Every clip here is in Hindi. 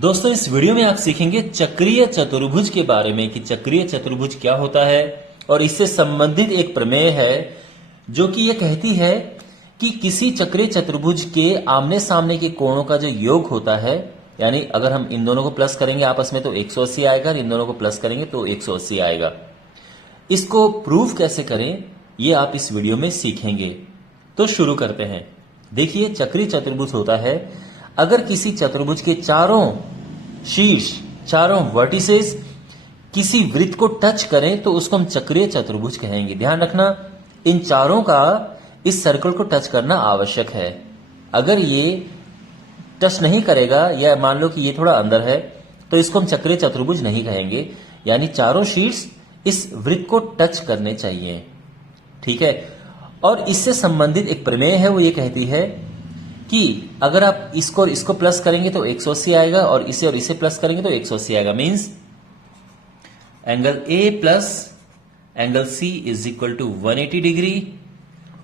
दोस्तों इस वीडियो में आप सीखेंगे चक्रीय चतुर्भुज के बारे में कि चक्रीय चतुर्भुज क्या होता है और इससे संबंधित एक प्रमेय है जो कि यह कहती है कि किसी चक्रीय चतुर्भुज के आमने सामने के कोणों का जो योग होता है, यानी अगर हम इन दोनों को प्लस करेंगे आपस में तो 180 आएगा और इन दोनों को प्लस करेंगे तो 180 आएगा। इसको प्रूफ कैसे करें ये आप इस वीडियो में सीखेंगे। तो शुरू करते हैं। देखिए चक्रीय चतुर्भुज होता है अगर किसी चतुर्भुज के चारों शीर्ष, चारों वर्टिसेस किसी वृत्त को टच करें तो उसको हम चक्रीय चतुर्भुज कहेंगे। ध्यान रखना इन चारों का इस सर्कल को टच करना आवश्यक है। अगर ये टच नहीं करेगा या मान लो कि ये थोड़ा अंदर है तो इसको हम चक्रीय चतुर्भुज नहीं कहेंगे, यानी चारों शीर्ष इस वृत्त को टच करने चाहिए। ठीक है। और इससे संबंधित एक प्रमेय है, वो ये कहती है कि अगर आप इसको और इसको प्लस करेंगे तो 180 आएगा और इसे प्लस करेंगे तो 180 आएगा। Means angle A plus angle C is equal to 180 degree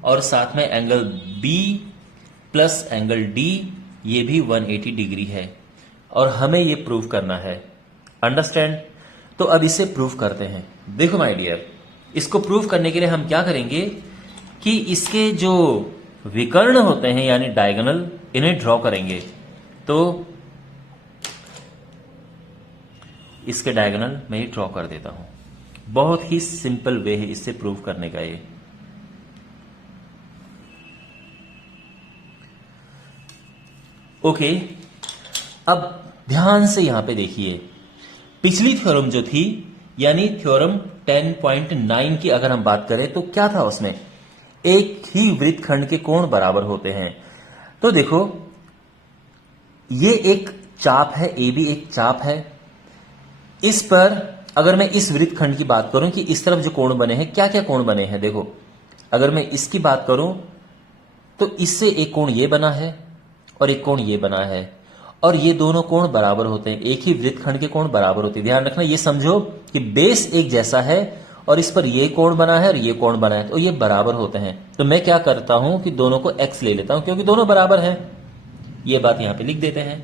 और साथ में angle B plus angle D ये भी 180 डिग्री है और हमें ये प्रूव करना है। अंडरस्टैंड? तो अब इसे प्रूव करते हैं। देखो माय डियर, इसको प्रूव करने के लिए हम क्या करेंगे कि इसके जो विकर्ण होते हैं यानी डायगोनल, इन्हें ड्रॉ करेंगे। तो इसके डायगोनल मैं ही ड्रॉ कर देता हूं। बहुत ही सिंपल वे है इससे प्रूव करने का ये। ओके, अब ध्यान से यहां पे देखिए, पिछली थ्योरम जो थी यानी थ्योरम 10.9 की अगर हम बात करें तो क्या था उसमें, एक ही वृत्तखंड के कोण बराबर होते हैं। तो देखो ये एक चाप है, ए भी एक चाप है। इस पर अगर मैं इस वृत्तखंड की बात करूं कि इस तरफ जो कोण बने हैं, क्या क्या कोण बने हैं, देखो अगर मैं इसकी बात करूं तो इससे एक कोण ये बना है और एक कोण ये बना है और ये दोनों कोण बराबर होते हैं। एक ही वृत्तखंड के कोण बराबर होते हैं। ध्यान रखना, ये समझो कि बेस एक जैसा है और इस पर ये कोण बना है और ये कोण बना है तो ये बराबर होते हैं। तो मैं क्या करता हूं कि दोनों को x ले लेता हूं क्योंकि दोनों बराबर हैं। ये बात यहां पे लिख देते हैं।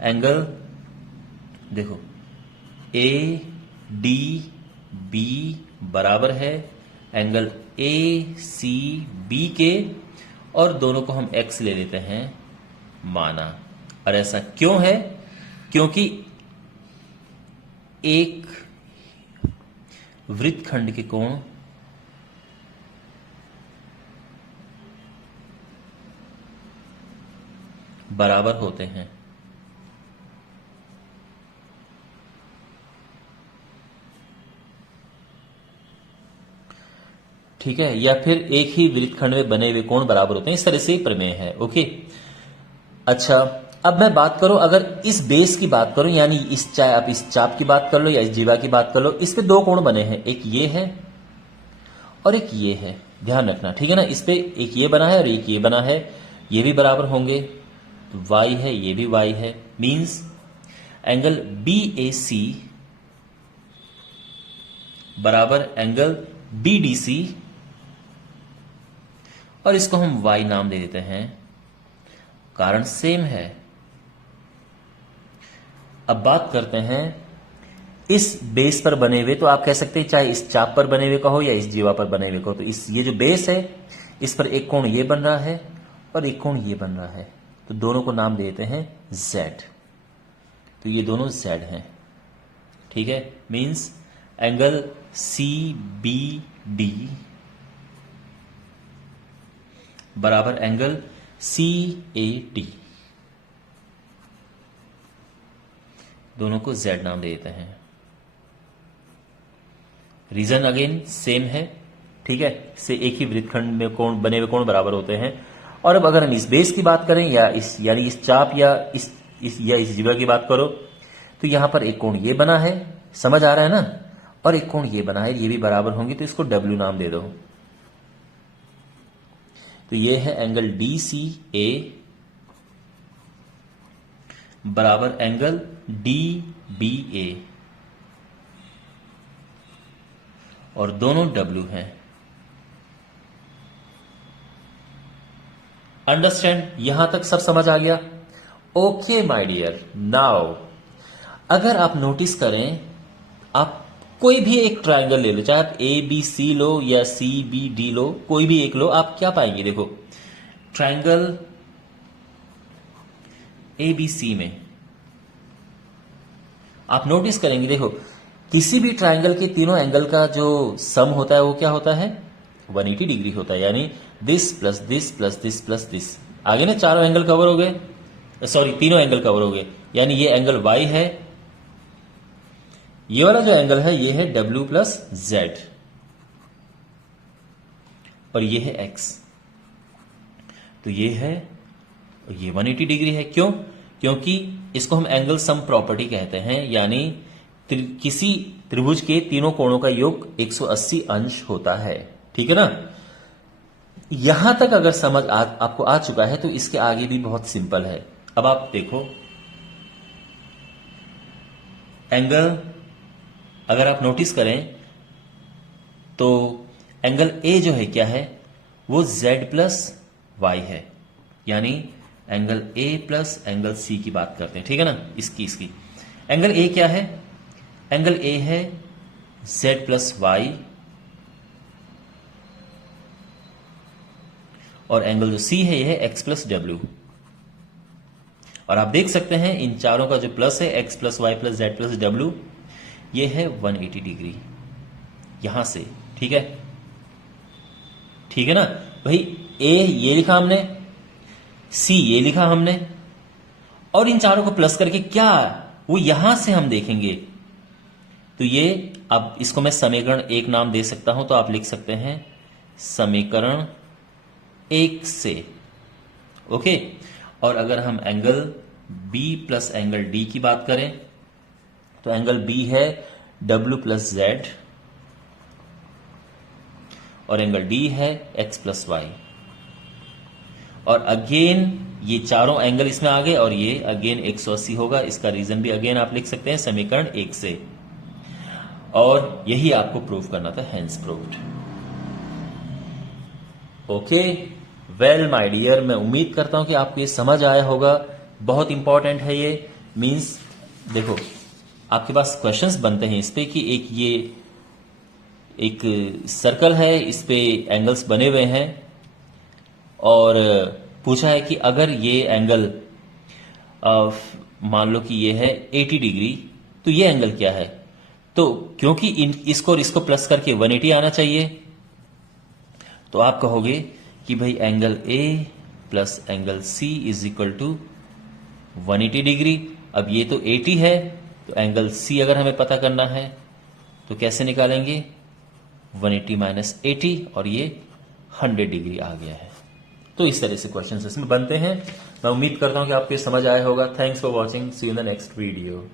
एंगल देखो ए डी बी बराबर है एंगल ए सी बी के और दोनों को हम x ले लेते हैं माना। और ऐसा क्यों है? क्योंकि एक वृत्तखंड के कोण बराबर होते हैं। ठीक है, या फिर एक ही वृत्तखंड में बने हुए कोण बराबर होते हैं, इस तरह से प्रमेय है। ओके, अच्छा अब मैं बात करूं, अगर इस बेस की बात करूं यानी आप इस चाप की बात कर लो या इस जीवा की बात कर लो, इस पे दो कोण बने हैं, एक ये है और एक ये है। ध्यान रखना, ठीक है ना, इस पे एक ये बना है और एक ये बना है, ये भी बराबर होंगे। तो y है, ये भी y है। मींस एंगल बी ए सी बराबर एंगल बी डी सी और इसको हम y नाम दे देते हैं, कारण सेम है। अब बात करते हैं इस बेस पर बने हुए, तो आप कह सकते हैं चाहे इस चाप पर बने हुए कहो या इस जीवा पर बने हुए कहो। तो ये जो बेस है इस पर एक कोण ये बन रहा है और एक कोण ये बन रहा है, तो दोनों को नाम देते हैं Z। तो ये दोनों Z हैं। ठीक है, means angle C B D बराबर एंगल सी ए डी, दोनों को Z नाम दे देते हैं। रीजन अगेन सेम है। ठीक है, से एक ही वृत्तखंड में कोण बने हुए कोण बराबर होते हैं। और अब अगर हम इस बेस की बात करें या यानी इस चाप या इस जीवा की बात करो तो यहां पर एक कोण ये बना है, समझ आ रहा है ना, और एक कोण ये बना है, ये भी बराबर होंगे तो इसको W नाम दे दो। तो ये है एंगल डी सी ए बराबर एंगल डी बी ए और दोनों W हैं। अंडरस्टैंड? यहां तक सब समझ आ गया? ओके माय डियर, नाउ अगर आप नोटिस करें, आप कोई भी एक ट्रायंगल ले लो, चाहे आप ए बी सी लो या सी बी डी लो, कोई भी एक लो, आप क्या पाएंगे? देखो, ट्रायंगल ए बी सी में आप नोटिस करेंगे, देखो किसी भी ट्रायंगल के तीनों एंगल का जो सम होता है वो क्या होता है? 180 डिग्री होता है, यानी this plus this plus this plus this. आगे ना चारों एंगल कवर हो गए, सॉरी तीनों एंगल कवर हो गए, यानी ये एंगल y है, ये वाला जो एंगल है ये है W प्लस जेड, और ये है x, तो ये है, ये 180 डिग्री है। क्यों? क्योंकि इसको हम एंगल सम प्रॉपर्टी कहते हैं, यानी किसी त्रिभुज के तीनों कोणों का योग 180 अंश होता है। ठीक है ना? यहां तक अगर समझ आपको आ चुका है तो इसके आगे भी बहुत सिंपल है। अब आप देखो, एंगल अगर आप नोटिस करें तो एंगल ए जो है क्या है? वो z प्लस वाई है, यानी angle A plus angle C की बात करते हैं। ठीक है ना? इसकी एंगल ए क्या है? एंगल ए है z प्लस वाई, और एंगल जो सी है यह है x प्लस डब्ल्यू। और आप देख सकते हैं इन चारों का जो प्लस है, x plus Y plus Z plus W, ये है 180 डिग्री यहां से। ठीक है? ठीक है ना? भाई ए ये लिखा हमने, सी ये लिखा हमने, और इन चारों को प्लस करके क्या वो यहां से हम देखेंगे। तो ये, अब इसको मैं समीकरण एक नाम दे सकता हूं, तो आप लिख सकते हैं समीकरण एक से। ओके? और अगर हम angle B plus angle D की बात करें तो एंगल B है W प्लस जेड, और एंगल D है x प्लस वाई। और अगेन ये चारों एंगल इसमें आ गए, और ये अगेन 180 होगा। इसका रीजन भी अगेन आप लिख सकते हैं समीकरण एक से, और यही आपको प्रूव करना था, hence proved. Okay, well my dear, मैं उम्मीद करता हूं कि आपको ये समझ आया होगा। बहुत इंपॉर्टेंट है ये, मींस देखो आपके पास क्वेश्चंस बनते हैं इस पे कि एक सर्कल है, इस पे एंगल्स बने हुए हैं, और पूछा है कि अगर ये एंगल मान लो कि ये है 80 डिग्री, तो ये एंगल क्या है? तो क्योंकि इसको और इसको प्लस करके 180 आना चाहिए, तो आप कहोगे कि भाई angle A plus angle C is equal to 180 degree. अब ये तो 80 है, तो एंगल सी अगर हमें पता करना है तो कैसे निकालेंगे? 180 माइनस 80, और ये 100 डिग्री आ गया है। तो इस तरह से क्वेश्चंस इसमें बनते हैं। मैं उम्मीद करता हूं कि आपको ये समझ आया होगा। Thanks for watching, see you in the next video.